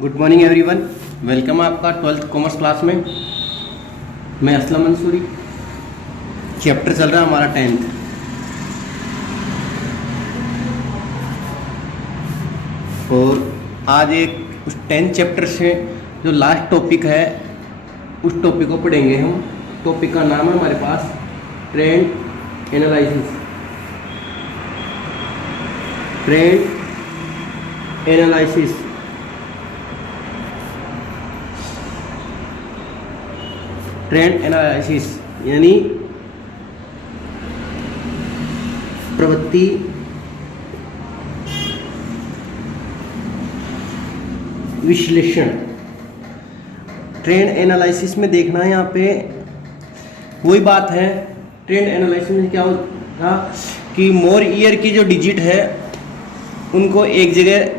Good morning everyone. Welcome आपका 12th commerce class में। मैं असलम मंसूरी। चैप्टर चल रहा है हमारा 10th। और आज एक उस 10th चैप्टर से जो लास्ट टॉपिक है उस टॉपिक को पढ़ेंगे हम। टॉपिक का नाम है हमारे पास trend analysis. Trend analysis trend analysis यानी प्रवृत्ति विश्लेषण। ट्रेंड एनालिसिस में देखना है यहाँ पे वही बात है। ट्रेंड एनालिसिस में क्या होगा कि मोर ईयर की जो डिजिट है उनको एक जगह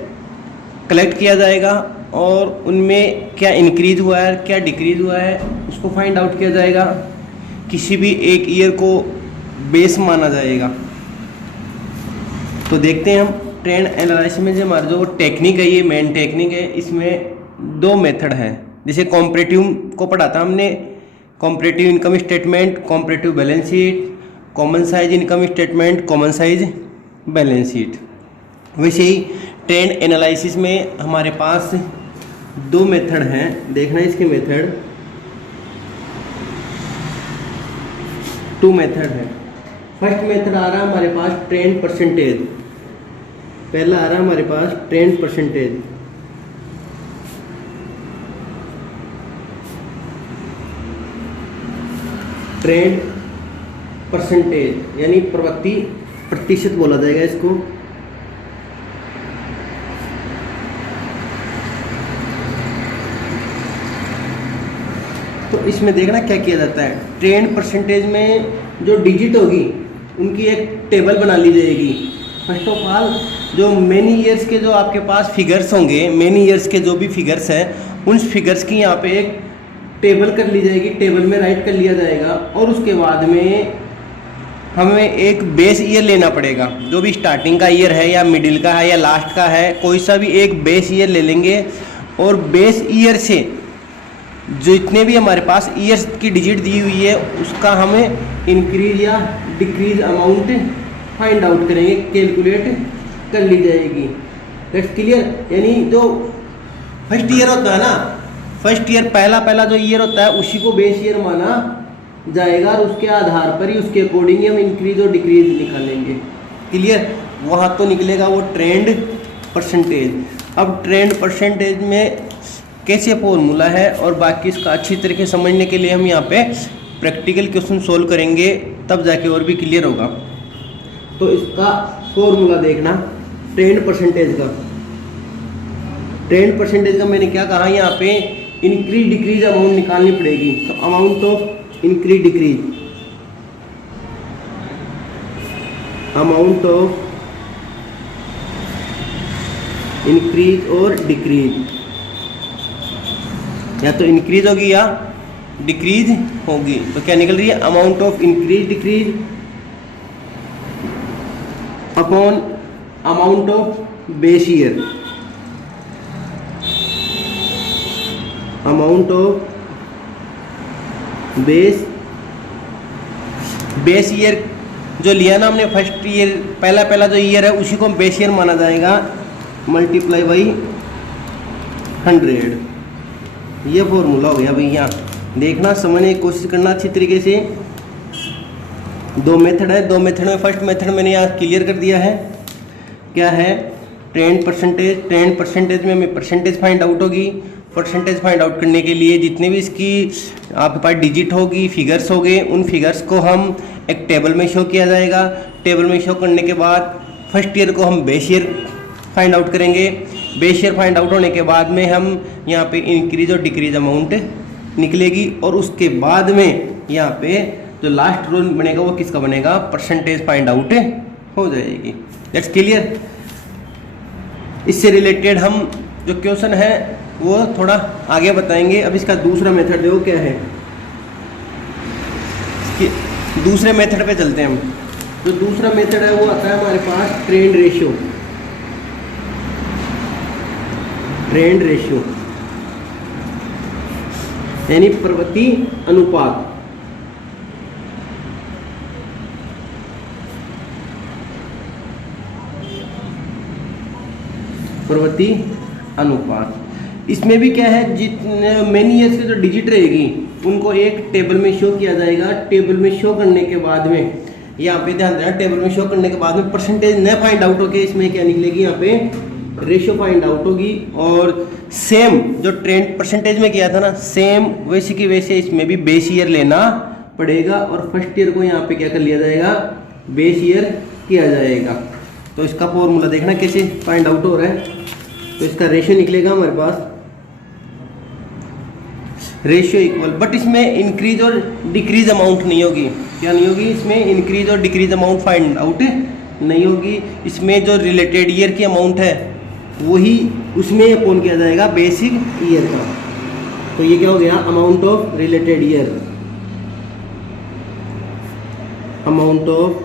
कलेक्ट किया जाएगा और उनमें क्या इंक्रीज हुआ है क्या डिक्रीज हुआ है उसको फाइंड आउट किया जाएगा। किसी भी एक ईयर को बेस माना जाएगा। तो देखते हैं हम ट्रेंड एनालिसिस में जो हमारा जो टेक्निक है, ये मेन टेक्निक है। इसमें दो मेथड है। जैसे कॉम्परेटिव को पढ़ा था हमने, comparative income statement, comparative balance sheet, common size income statement, common size balance sheet. वैसे ही ट्रेंड एनालिसिस में हमारे पास दो मेथड हैं। देखना इसके मेथड, टू मेथड है। फर्स्ट मेथड आ रहा है हमारे पास ट्रेंड परसेंटेज। पहला आ रहा है हमारे पास ट्रेंड परसेंटेज। ट्रेंड परसेंटेज यानी प्रवृत्ति प्रतिशत बोला जाएगा इसको। तो इसमें देखना क्या किया जाता है। ट्रेंड परसेंटेज में जो डिजिट होगी उनकी एक टेबल बना ली जाएगी। फर्स्ट ऑफ ऑल जो मेनी ईयर्स के जो आपके पास फिगर्स होंगे, मेनी ईयर्स के जो भी फिगर्स हैं उन फिगर्स की यहाँ पे एक टेबल कर ली जाएगी। टेबल में राइट कर लिया जाएगा और उसके बाद में हमें एक बेस ईयर लेना पड़ेगा। जो भी स्टार्टिंग का ईयर है या मिडिल का है या लास्ट का है, कोई सा भी एक बेस ईयर ले लेंगे और बेस ईयर से जो इतने भी हमारे पास ईयर्स की डिजिट दी हुई है उसका हमें इंक्रीज या डिक्रीज अमाउंट फाइंड आउट करेंगे, कैलकुलेट कर ली जाएगी। That's clear. यानी जो फर्स्ट ईयर होता है ना, फर्स्ट ईयर पहला जो ईयर होता है उसी को बेस ईयर माना जाएगा और उसके आधार पर ही उसके अकॉर्डिंग हम इंक्रीज और डिक्रीज निकालेंगे। क्लियर। वहाँ तो निकलेगा वो ट्रेंड परसेंटेज। अब ट्रेंड परसेंटेज में कैसे फॉर्मूला है और बाकी इसका अच्छी तरीके से समझने के लिए हम यहाँ पे प्रैक्टिकल क्वेश्चन सोल्व करेंगे, तब जाके और भी क्लियर होगा। तो इसका फॉर्मूला देखना ट्रेंड परसेंटेज का। ट्रेंड परसेंटेज का मैंने क्या कहा, यहाँ पे इंक्रीज डिक्रीज अमाउंट निकालनी पड़ेगी। तो amount of increase decrease, amount of increase और डिक्रीज, या तो इंक्रीज होगी या डिक्रीज होगी। तो क्या निकल रही है, amount of increase decrease upon amount of base year, amount of base year जो लिया ना हमने फर्स्ट ईयर, पहला जो ईयर है उसी को बेस ईयर माना जाएगा, मल्टीप्लाई बाई 100। ये फॉर्मूला हो गया भैया। देखना, समझने की कोशिश करना अच्छी तरीके से। दो मेथड है, दो मेथड में फर्स्ट मेथड मैंने यहाँ क्लियर कर दिया है। क्या है, ट्रेंड परसेंटेज। ट्रेंड परसेंटेज में हमें परसेंटेज फाइंड आउट होगी। परसेंटेज फाइंड आउट करने के लिए जितने भी इसकी आपके पास डिजिट होगी, फिगर्स हो गए, उन फिगर्स को हम एक टेबल में शो किया जाएगा। टेबल में शो करने के बाद फर्स्ट ईयर को हम बेस ईयर फाइंड आउट करेंगे। बेस ईयर फाइंड आउट होने के बाद में हम यहाँ पे इंक्रीज और डिक्रीज अमाउंट निकलेगी और उसके बाद में यहाँ पे जो लास्ट रोल बनेगा वो किसका बनेगा, परसेंटेज फाइंड आउट हो जाएगी। That's clear. इससे रिलेटेड हम जो क्वेश्चन है वो थोड़ा आगे बताएंगे। अब इसका दूसरा मेथड देखो क्या है। दूसरे मेथड पे चलते हैं हम। जो दूसरा मेथड है वो आता है हमारे पास ट्रेंड रेशियो। ट्रेंड रेशियो यानी प्रवृत्ति अनुपात। प्रवृत्ति अनुपात इसमें भी क्या है, जितने मेनी ईयर्स की जो डिजिट रहेगी उनको एक टेबल में शो किया जाएगा। टेबल में शो करने के बाद में यहाँ पे ध्यान देना, टेबल में शो करने के बाद में परसेंटेज न फाइंड आउट होके इसमें क्या निकलेगी, यहाँ पे रेशियो फाइंड आउट होगी। और सेम जो ट्रेंड परसेंटेज में किया था ना, सेम वैसे की वैसे इसमें भी बेस ईयर लेना पड़ेगा और फर्स्ट ईयर को यहाँ पे क्या कर लिया जाएगा, बेस ईयर किया जाएगा। तो इसका फॉर्मूला देखना कैसे फाइंड आउट हो रहा है। तो इसका रेशियो निकलेगा हमारे पास, रेशियो इक्वल, बट इसमें इंक्रीज और डिक्रीज अमाउंट नहीं होगी। क्या नहीं होगी इसमें, इंक्रीज और डिक्रीज अमाउंट फाइंड आउट नहीं होगी। इसमें जो रिलेटेड ईयर की अमाउंट है वही उसमें अपॉन किया जाएगा बेसिक ईयर का। तो ये क्या हो गया, amount of related year, amount of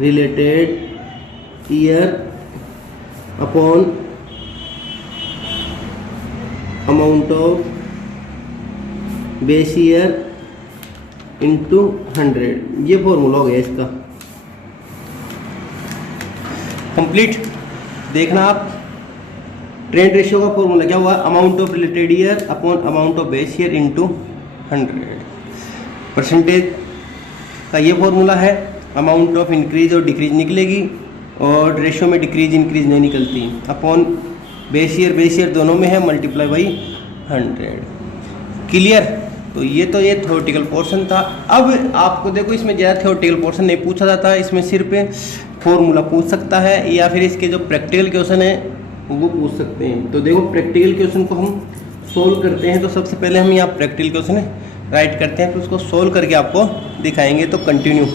related year upon amount of base year into 100। ये फॉर्मूला हो गया इसका कंप्लीट। देखना आप, ट्रेंड रेशियो का फॉर्मूला क्या हुआ, amount of related year upon amount of base year into 100। Percentage का ये फॉर्मूला है, अमाउंट ऑफ इंक्रीज और डिक्रीज निकलेगी और रेशियो में डिक्रीज इंक्रीज नहीं निकलती, अपॉन बेस ईयर दोनों में है, मल्टीप्लाई बाई 100। क्लियर। तो ये थ्योरेटिकल पोर्शन था। अब आपको देखो इसमें ज़्यादा थ्योरेटिकल पोर्शन नहीं पूछा जाता, इसमें सिर्फ फॉर्मूला पूछ सकता है या फिर इसके जो प्रैक्टिकल क्वेश्चन है वो पूछ सकते हैं। तो देखो प्रैक्टिकल क्वेश्चन को हम सोल्व करते हैं। तो सबसे पहले हम यहाँ प्रैक्टिकल क्वेश्चन राइट करते हैं, फिर उसको सोल्व करके आपको दिखाएंगे। तो कंटिन्यू,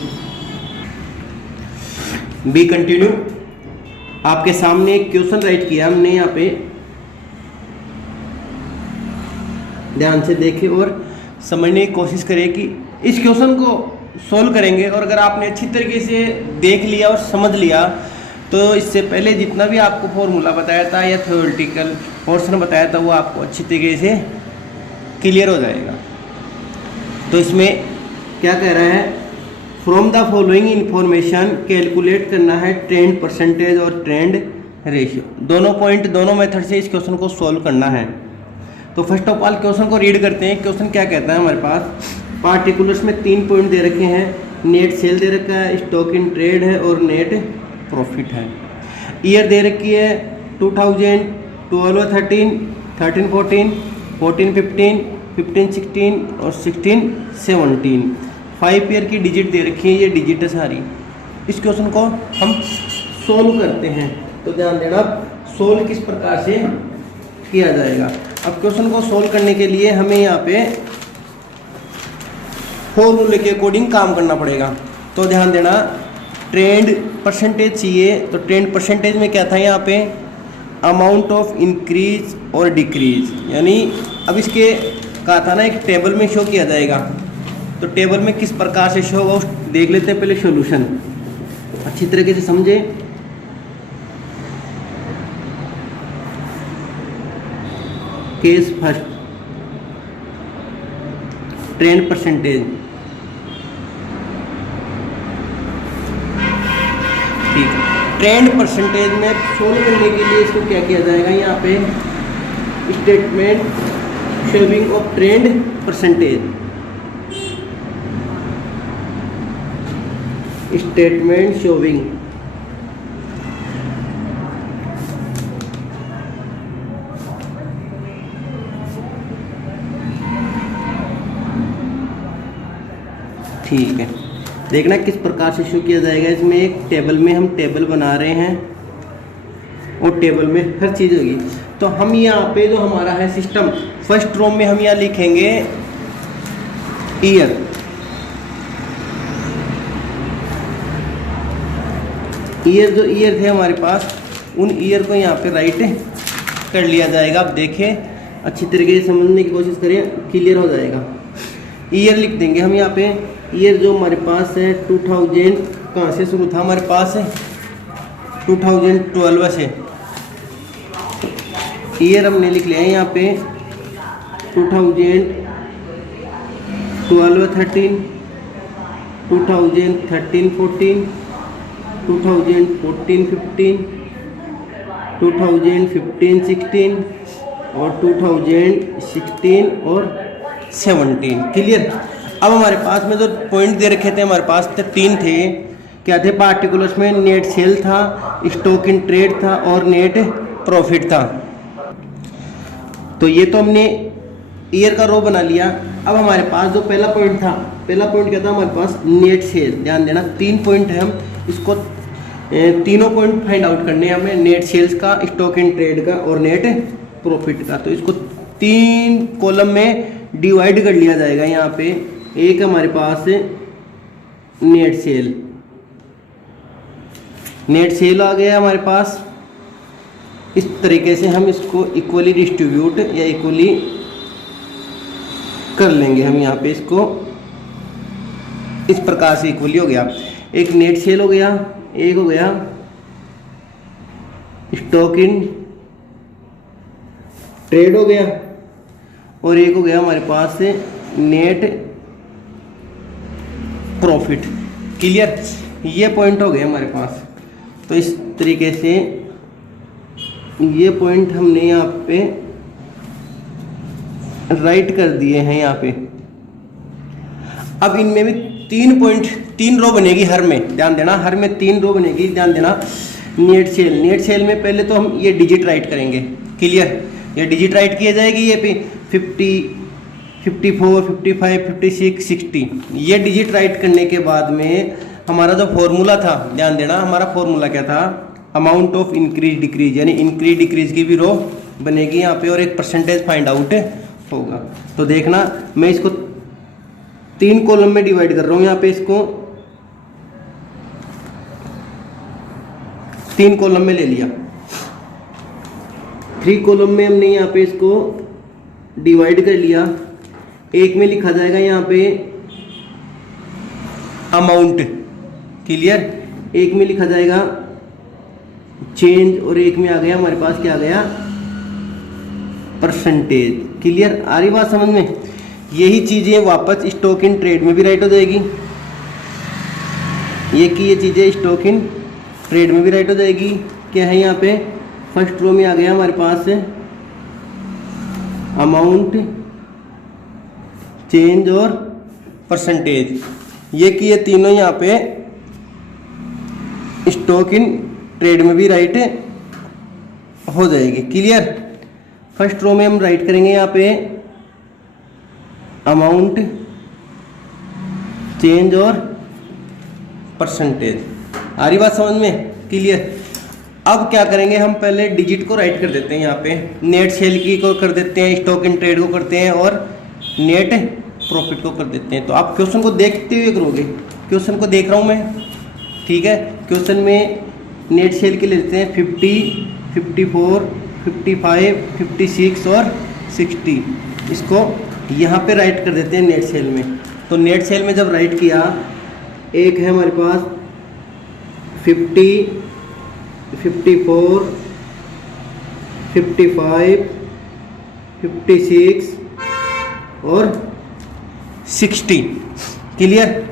बी कंटिन्यू। आपके सामने एक क्वेश्चन राइट किया हमने, यहाँ पे ध्यान से देखें और समझने की कोशिश करें कि इस क्वेश्चन को सोल्व करेंगे। और अगर आपने अच्छी तरीके से देख लिया और समझ लिया तो इससे पहले जितना भी आपको फॉर्मूला बताया था या थ्योरेटिकल पोर्शन बताया था वो आपको अच्छी तरीके से क्लियर हो जाएगा। तो इसमें क्या कह रहा है, from the following information calculate करना है ट्रेंड परसेंटेज और ट्रेंड रेशियो। दोनों पॉइंट, दोनों मेथड से इस क्वेश्चन को सोल्व करना है। तो फर्स्ट ऑफ ऑल क्वेश्चन को रीड करते हैं। क्वेश्चन क्या कहता है हमारे पास, पार्टिकुलर्स में 3 पॉइंट दे रखे हैं, नेट सेल दे रखा है, स्टॉक इन ट्रेड है और नेट प्रॉफिट है। ईयर दे रखी है 2000, 12 13, 13 14, 14 15, 15 16 और 16 17। 5 ईयर की डिजिट दे रखी है, ये डिजिट है सारी। इस क्वेश्चन को हम सोल्व करते हैं। तो ध्यान देना सोल्व किस प्रकार से किया जाएगा। अब क्वेश्चन को सोल्व करने के लिए हमें यहाँ पे फॉर्मूले के अकॉर्डिंग काम करना पड़ेगा। तो ध्यान देना, ट्रेंड परसेंटेज चाहिए। तो ट्रेंड परसेंटेज में क्या था यहाँ पे, अमाउंट ऑफ इंक्रीज और डिक्रीज, यानी अब इसके कहा था ना एक टेबल में शो किया जाएगा। तो टेबल में किस प्रकार से शो होगा देख लेते हैं पहले। सॉल्यूशन अच्छी तरीके से समझे। Case first, trend percentage. ठीक, ट्रेंड परसेंटेज में सोल्व करने के लिए इसको क्या किया जाएगा, यहाँ पे statement showing off trend percentage, statement showing ठीक है। देखना किस प्रकार से शो किया जाएगा। इसमें एक टेबल में हम टेबल बना रहे हैं और टेबल में हर चीज़ होगी। तो हम यहाँ पे जो हमारा है सिस्टम, फर्स्ट रो में हम यहाँ लिखेंगे ईयर, ईयर जो ईयर थे हमारे पास उन ईयर को यहाँ पे राइट कर लिया जाएगा। अब देखें अच्छी तरीके से समझने की कोशिश करें, क्लियर हो जाएगा। ईयर लिख देंगे हम यहाँ पे। ईयर जो हमारे पास है 2000 कहाँ से शुरू था हमारे पास है 2012 से, ईयर हमने लिख लिया है यहाँ पे 2012 13, 2013 14, 2014 15, 2015 16 और 2016 और 17। क्लियर। अब हमारे पास में जो पॉइंट दे रखे थे हमारे पास तो 3 थे। क्या थे? पार्टिकुलर्स में नेट सेल था, स्टॉक इन ट्रेड था और नेट प्रॉफिट था। तो ये तो हमने ईयर का रो बना लिया। अब हमारे पास जो पहला पॉइंट था, पहला पॉइंट क्या था हमारे पास? Net cell. ध्यान देना 3 पॉइंट है, हम इसको तीनों पॉइंट फाइंड आउट करने हैं हमें, नेट सेल्स का, स्टॉक इन ट्रेड का और नेट प्रॉफिट का। तो इसको 3 कॉलम में डिवाइड कर लिया जाएगा। यहाँ पे एक हमारे पास नेट सेल, नेट सेल आ गया हमारे पास। इस तरीके से हम इसको इक्वली डिस्ट्रीब्यूट या इक्वली कर लेंगे हम। यहाँ पे इसको इस प्रकार से इक्वली हो गया। एक नेट सेल हो गया, एक हो गया स्टॉक इन ट्रेड हो गया और एक हो गया हमारे पास से नेट प्रॉफिट। क्लियर। ये पॉइंट हो गए हमारे पास। तो इस तरीके से ये पॉइंट हमने यहाँ पे राइट कर दिए हैं यहाँ पे। अब इनमें भी 3 पॉइंट, 3 रो बनेगी हर में। ध्यान देना, हर में 3 रो बनेगी। ध्यान देना। नेट सेल, नेट सेल में पहले तो हम ये डिजिट राइट करेंगे। क्लियर। ये डिजिट राइट किया जाएगी ये पे 50, 54, 55, 56, 60। ये डिजिट राइट करने के बाद में हमारा जो फॉर्मूला था, ध्यान देना, हमारा फॉर्मूला क्या था? अमाउंट ऑफ इंक्रीज डिक्रीज, यानी इंक्रीज डिक्रीज की भी रो बनेगी यहाँ पे और एक परसेंटेज फाइंड आउट होगा। तो देखना, मैं इसको 3 कॉलम में डिवाइड कर रहा हूँ। यहाँ पे इसको 3 कॉलम में ले लिया। 3 कॉलम में हमने यहाँ पे इसको डिवाइड कर लिया। एक में लिखा जाएगा यहाँ पे अमाउंट। क्लियर। एक में लिखा जाएगा चेंज और एक में आ गया हमारे पास क्या आ गया? परसेंटेज। क्लियर। आ रही बात समझ में? यही चीजें वापस स्टॉक इन ट्रेड में भी राइट हो जाएगी। ये की ये चीजें स्टॉक इन ट्रेड में भी राइट हो जाएगी। क्या है यहाँ पे? फर्स्ट रो में आ गया हमारे पास अमाउंट, चेंज और परसेंटेज। ये कि ये तीनों यहाँ पे स्टॉक इन ट्रेड में भी राइट हो जाएगी। क्लियर। फर्स्ट रो में हम राइट करेंगे यहाँ पे अमाउंट, चेंज और परसेंटेज। आ रही बात समझ में? क्लियर। अब क्या करेंगे हम? पहले डिजिट को राइट कर देते हैं यहाँ पे। नेट सेल की को कर देते हैं, स्टॉक इन ट्रेड को करते हैं और नेट प्रॉफिट को कर देते हैं। तो आप क्वेश्चन को देखते हुए करोगे। क्वेश्चन को देख रहा हूँ मैं, ठीक है। क्वेश्चन में नेट सेल के लेते हैं 50, 54, 55, 56 और 60। इसको यहाँ पे राइट कर देते हैं नेट सेल में। तो नेट सेल में जब राइट किया, एक है हमारे पास 50, 54, 55, 56 और 60। क्लियर।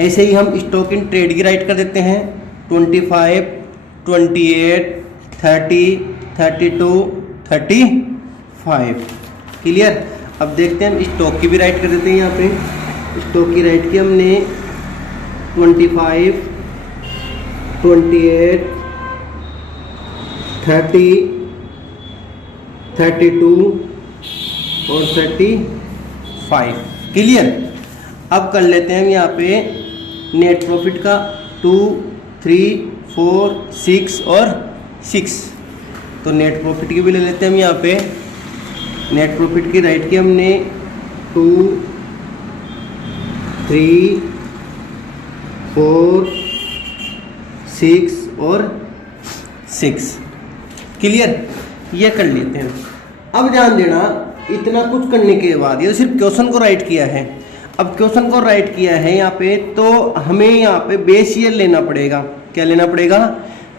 ऐसे ही हम स्टॉक इन ट्रेड की राइट कर देते हैं 25, 28, 30, 32, 35। क्लियर। अब देखते हैं हम स्टॉक की भी राइट कर देते हैं। यहाँ पे स्टॉक की राइट की हमने 25, 28, 30, 32 और 35। क्लियर। अब कर लेते हैं हम यहाँ पे नेट प्रॉफिट का 2, 3, 4, 6 और 6। तो नेट प्रॉफिट की भी ले लेते हैं हम यहाँ पे। नेट प्रॉफिट की राइट की हमने 2, 3, 4, 6 और 6। क्लियर। ये कर लेते हैं। अब ध्यान देना, इतना कुछ करने के बाद ये सिर्फ क्वेश्चन को राइट किया है। अब क्वेश्चन को राइट किया है यहाँ पे, तो हमें यहाँ पे बेस ईयर लेना पड़ेगा। क्या लेना पड़ेगा?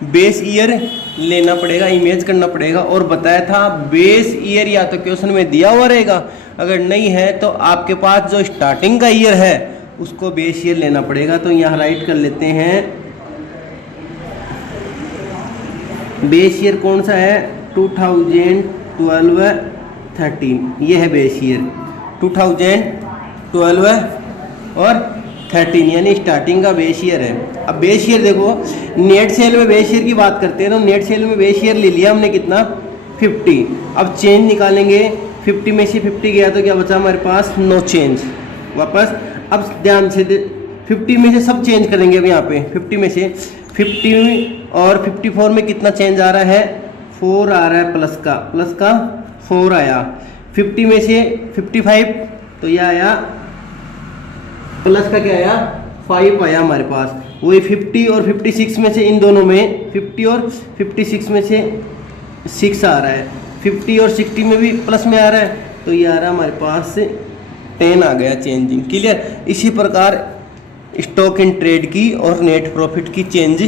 बेस ईयर लेना पड़ेगा, इमेज करना पड़ेगा। और बताया था बेस ईयर या तो क्वेश्चन में दिया हुआ रहेगा, अगर नहीं है तो आपके पास जो स्टार्टिंग का ईयर है उसको बेस ईयर लेना पड़ेगा। तो यहाँ राइट कर लेते हैं, बेस ईयर कौन सा है, 2012 13, ये है बेस ईयर 2012 और 13, यानी स्टार्टिंग का बेस ईयर है। अब बेस ईयर देखो, नेट सेल में बेस ईयर की बात करते हैं तो नेट सेल में बेस ईयर ले लिया हमने कितना, 50। अब चेंज निकालेंगे, 50 में से 50 गया तो क्या बचा हमारे पास, नो चेंज वापस। अब ध्यान से 50 में से सब चेंज करेंगे। अब यहाँ पे 50 में से 50 और 54 में कितना चेंज आ रहा है, 4 आ रहा है, प्लस का 4 आया। 50 में से 55 तो यह आया, प्लस का क्या आया, 5 आया हमारे पास। वही 50 और 56 में से, इन दोनों में 50 और 56 में से 6 आ रहा है, 50 और 60 में भी प्लस में आ रहा है, तो ये आ रहा है हमारे पास 10 आ गया चेंजिंग। क्लियर। इसी प्रकार स्टॉक इन ट्रेड की और नेट प्रॉफिट की चेंज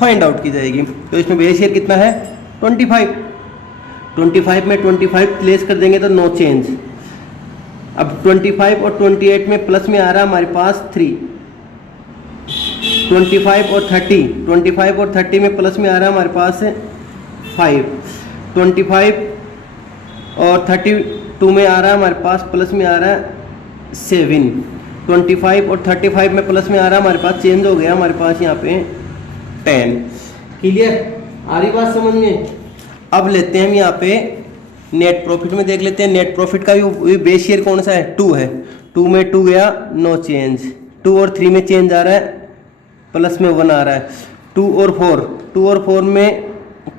फाइंड आउट की जाएगी। तो इसमें बेस ईयर कितना है, 25 में 25 प्लेस कर देंगे तो नो चेंज। अब 25 और 28 में प्लस में आ रहा है हमारे पास 3, 25 और 30 में प्लस में आ रहा है हमारे पास 5, 25 और 32 में आ रहा है हमारे पास प्लस में आ रहा है 7, 25 और 35 में प्लस में आ रहा है हमारे पास, चेंज हो गया हमारे पास यहाँ पे 10। क्लियर, आ रही बात समझ में। अब लेते हैं हम यहाँ पे नेट प्रॉफिट में देख लेते हैं। नेट प्रॉफिट का भी बेस ईयर कौन सा है, 2 है। 2 में 2 गया, नो चेंज। 2 और 3 में चेंज आ रहा है, प्लस में 1 आ रहा है। 2 और 4 में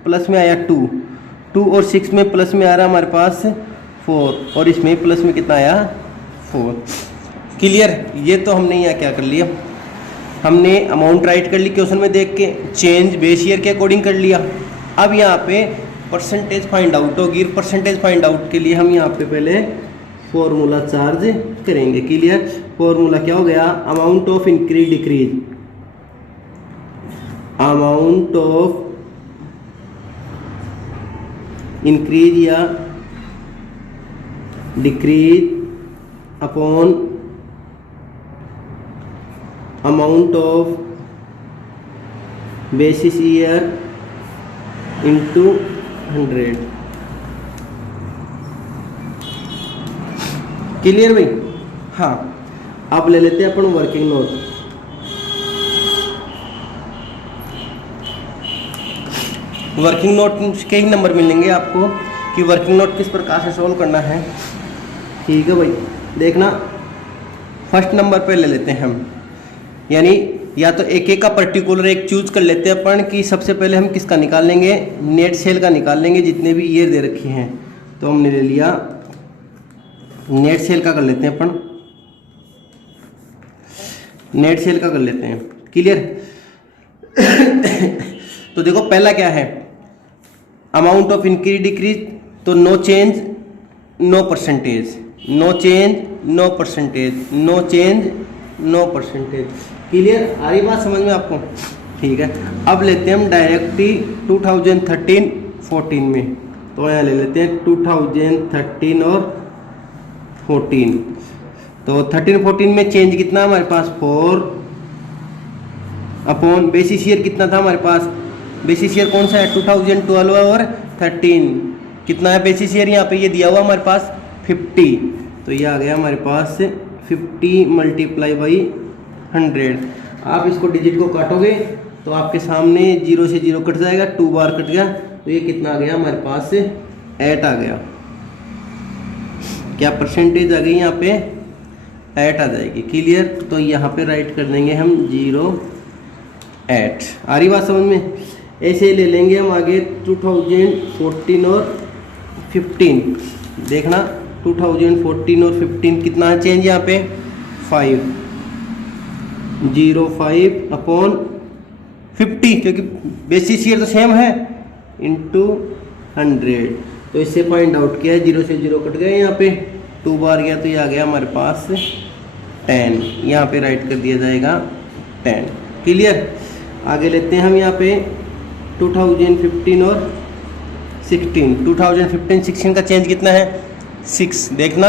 प्लस में आया 2 और 6 में प्लस में आ रहा है हमारे पास 4 और इसमें प्लस में कितना आया, 4। क्लियर। ये तो हमने यहाँ क्या कर लिया, हमने अमाउंट राइट कर ली क्वेश्चन में देख के, चेंज बेस ईयर के अकॉर्डिंग कर लिया। अब यहाँ पे परसेंटेज फाइंड आउट होगी। परसेंटेज फाइंड आउट के लिए हम यहाँ पे पहले फॉर्मूला चार्ज करेंगे। क्लियर। फॉर्मूला क्या हो गया, amount of increase decrease, amount of increase या decrease upon amount of basis year into 100। Clear भाई। हाँ, अब ले लेते हैं अपन वर्किंग नोट। वर्किंग नोट के ही नंबर मिलेंगे आपको कि वर्किंग नोट किस प्रकार से सॉल्व करना है। ठीक है भाई, देखना फर्स्ट नंबर पे ले लेते हैं हम, यानी या तो एक का पर्टिकुलर एक चूज कर लेते हैं अपन कि सबसे पहले हम किसका निकाल लेंगे, नेट सेल का निकाल लेंगे जितने भी ईयर दे रखी हैं। तो हमने ले लिया नेट सेल का कर लेते हैं अपन, नेट सेल का कर लेते हैं। क्लियर। तो देखो पहला क्या है, अमाउंट ऑफ इंक्रीज डिक्रीज, तो no change no percentage, no change no percentage, no change no percentage. Clear. आ रही बात समझ में आपको। ठीक है। अब लेते हैं हम डायरेक्टली 2013-14 में, तो यहाँ ले लेते हैं 2013 और 14। तो 13-14 में चेंज कितना हमारे पास, 4 अपॉन बेसिस ईयर कितना था हमारे पास, बेसिस ईयर कौन सा है, 2012 और 13 कितना है बेसिस ईयर, यहाँ पे ये दिया हुआ हमारे पास 50, तो ये आ गया हमारे पास 50 मल्टीप्लाई बाई 100। आप इसको डिजिट को काटोगे तो आपके सामने 0 से 0 कट जाएगा, 2 बार कट गया, तो ये कितना आ गया हमारे पास 8 आ गया। क्या परसेंटेज आ गई यहाँ पे, 8 आ जाएगी। क्लियर। तो यहाँ पे राइट कर देंगे हम 0.8। आ रही बात समझ में। ऐसे ही ले लेंगे हम आगे 2014 और 15। देखना 2014 और 15 कितना है चेंज यहाँ पे, 5 अपॉन 50, क्योंकि बेसिस ईयर तो सेम है, इंटू 100। तो इससे फाइंड आउट किया है, 0 से 0 कट गए, यहाँ पे 2 बार गया तो ये आ गया हमारे पास 10। यहाँ पे राइट कर दिया जाएगा 10। क्लियर। आगे लेते हैं हम यहाँ पे 2015 और 16, 2015-16 का चेंज कितना है 6, देखना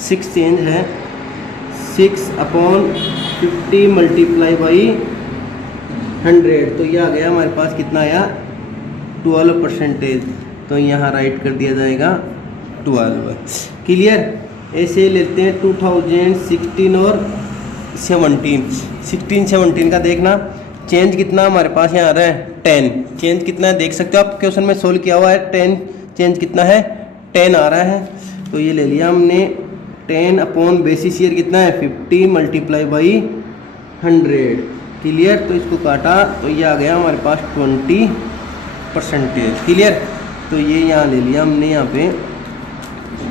6 चेंज है, 6/50 मल्टीप्लाई बाई 100, तो ये आ गया हमारे पास कितना आया 12%। तो यहाँ राइट कर दिया जाएगा 12। क्लियर। ऐसे लेते हैं 2016 और 17 का देखना चेंज कितना हमारे पास यहाँ आ रहा है 10, चेंज कितना है देख सकते हो आप, क्वेश्चन में सोल्व किया हुआ है 10, चेंज कितना है 10 आ रहा है। तो ये ले लिया हमने 10 बेसिस ईयर कितना है 50 मल्टीप्लाई बाई 100। क्लियर। तो इसको काटा तो ये आ गया हमारे पास 20%। क्लियर। तो ये यहाँ ले लिया हमने यहाँ पे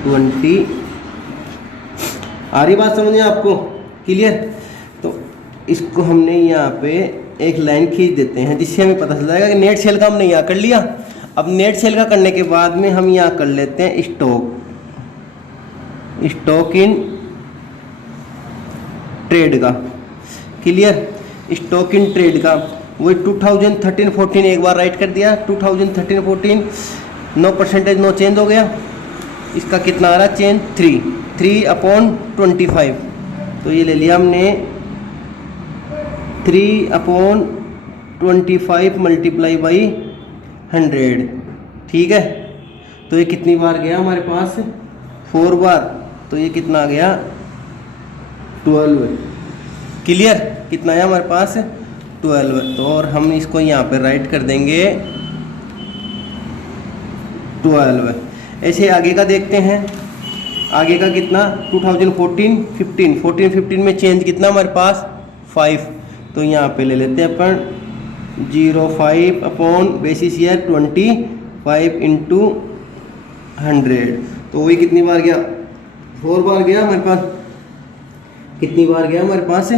20। आ रही बात समझिए आपको। क्लियर। तो इसको हमने यहाँ पे एक लाइन खींच देते हैं जिससे हमें पता चल जाएगा कि नेट सेल का हमने यहाँ कर लिया। अब नेट सेल का करने के बाद में हम यहाँ कर लेते हैं स्टॉक इन ट्रेड का। क्लियर। स्टॉक इन ट्रेड का वही 2013-14 एक बार राइट कर दिया, 2013-14 9% नो चेंज हो गया। इसका कितना आ रहा चेंज 3/25। तो ये ले लिया हमने 3/25 मल्टीप्लाई बाई 100। ठीक है। तो ये कितनी बार गया हमारे पास 4 बार, तो ये कितना आ गया 12। क्लियर। कितना आया हमारे पास 12। तो और हम इसको यहाँ पे राइट कर देंगे 12। ऐसे आगे का देखते हैं। आगे का कितना 2014-15 में चेंज कितना हमारे पास 5। तो यहाँ पे ले लेते हैं अपन 0.5 बेसिस ईयर 25 इंटू 100। तो वही कितनी बार गया 4 बार गया हमारे पास। कितनी बार गया हमारे पास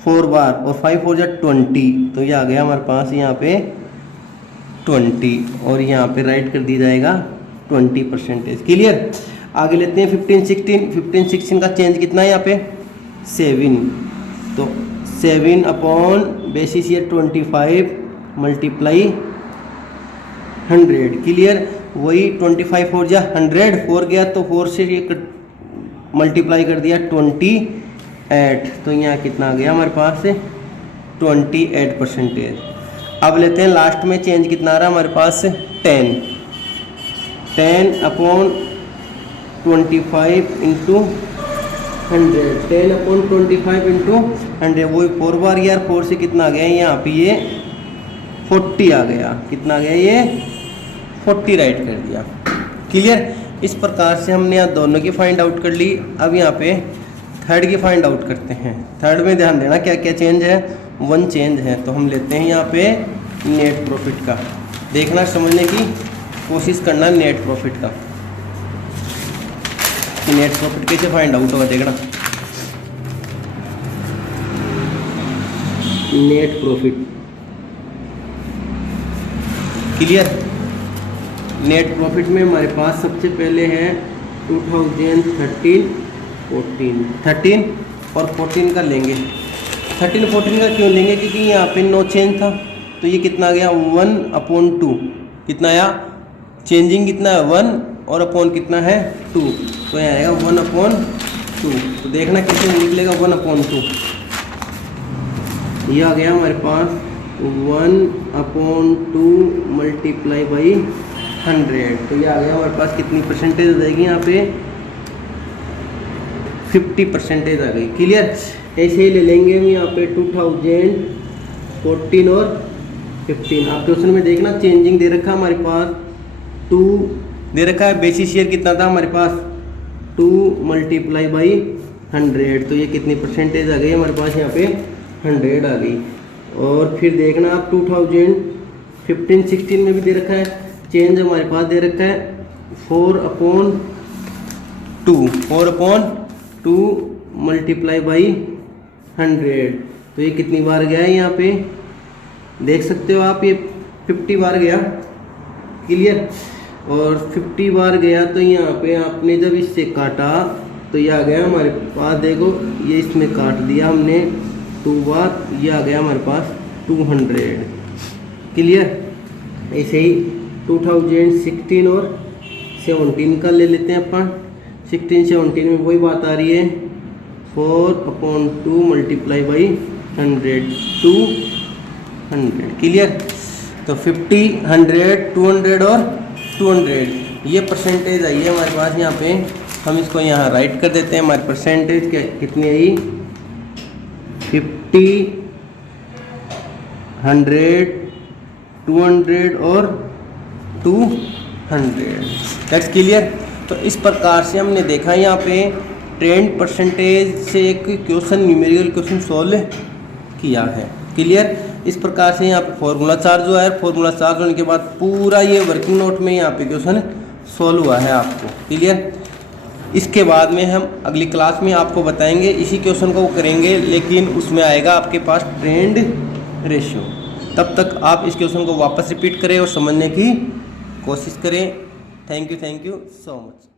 4 बार, और 5 4 जा 20। तो ये आ गया हमारे पास यहाँ पे 20, और यहाँ पे राइट कर दी जाएगा 20%। क्लियर। आगे लेते हैं 15-16 का चेंज कितना है यहाँ पे 7। तो 7 बेसिस ईयर 25 मल्टीप्लाई 100। क्लियर। वही 25 4 जा 100, 4 गया तो 4 से ये मल्टीप्लाई कर दिया 28। तो यहाँ कितना आ गया हमारे पास 28%। अब लेते हैं लास्ट में चेंज कितना आ रहा है हमारे पास 10/25 इंटू 100। 10/25 इंटू 100 वही 4 बार यार। 4 से कितना आ गया यहाँ पे ये 40 आ गया। कितना आ गया ये 40 राइट कर दिया। क्लियर। इस प्रकार से हमने यहाँ दोनों की फाइंड आउट कर ली। अब यहाँ पे थर्ड की फाइंड आउट करते हैं। थर्ड में ध्यान देना क्या क्या चेंज है 1 चेंज है। तो हम लेते हैं यहाँ पे नेट प्रॉफिट का। देखना समझने की कोशिश करना नेट प्रॉफिट का कि नेट प्रॉफिट कैसे फाइंड आउट होगा। देखना net profit. Clear. Net profit में हमारे पास सबसे पहले है 2013 14 और 14 का लेंगे। 13-14 का क्यों लेंगे क्योंकि यहाँ पे नो चेंज था। तो ये कितना आ गया 1/2। कितना आया चेंजिंग कितना है 1 और अपॉन कितना है 2। तो यहाँ आएगा 1/2। तो देखना कैसे निकलेगा 1/2। ये आ गया हमारे पास 1/2 मल्टीप्लाई बाई 100। तो ये आ गया हमारे पास कितनी परसेंटेज आ जाएगी यहाँ पे 50% आ गई। क्लियर। ऐसे ही ले लेंगे हम यहाँ पे 2014 और 15। आप क्वेश्चन में देखना चेंजिंग दे रखा हमारे पास 2 दे रखा है। बेसिस ईयर कितना था हमारे पास 2 मल्टीप्लाई बाई 100। तो ये कितनी परसेंटेज आ गई हमारे पास यहाँ पे 100 आ गई। और फिर देखना आप 2015-16 में भी दे रखा है चेंज हमारे पास दे रखा है 4/2 मल्टीप्लाई बाई 100। तो ये कितनी बार गया है यहाँ पे देख सकते हो आप, ये 50 बार गया। क्लियर। और 50 बार गया तो यहाँ पे आपने जब इससे काटा तो ये आ गया हमारे पास, देखो ये इसमें काट दिया हमने 2 बार, ये आ गया हमारे पास 200। क्लियर। ऐसे ही 2016 और 17 का ले लेते हैं अपन। 16-17 में वही बात आ रही है 4/2 मल्टीप्लाई बाई 100 टू 100। क्लियर। तो 50, 100, 200 और 200 ये परसेंटेज आई है हमारे पास यहाँ पे। हम इसको यहाँ राइट कर देते हैं। हमारी परसेंटेज कितनी आई 50, 100, 200 और 200। That's clear. तो इस प्रकार से हमने देखा यहाँ पे ट्रेंड परसेंटेज से एक क्वेश्चन, न्यूमेरिकल क्वेश्चन सॉल्व किया है। क्लियर। इस प्रकार से यहाँ पे फॉर्मूला चार्ज हुआ है। फॉर्मूला चार्ज होने के बाद पूरा ये वर्किंग नोट में यहाँ पे क्वेश्चन सॉल्व हुआ है आपको। क्लियर। इसके बाद में हम अगली क्लास में आपको बताएंगे, इसी क्वेश्चन को करेंगे लेकिन उसमें आएगा आपके पास ट्रेंड रेशियो। तब तक आप इस क्वेश्चन को वापस रिपीट करें और समझने की कोशिश करें। Thank you so much.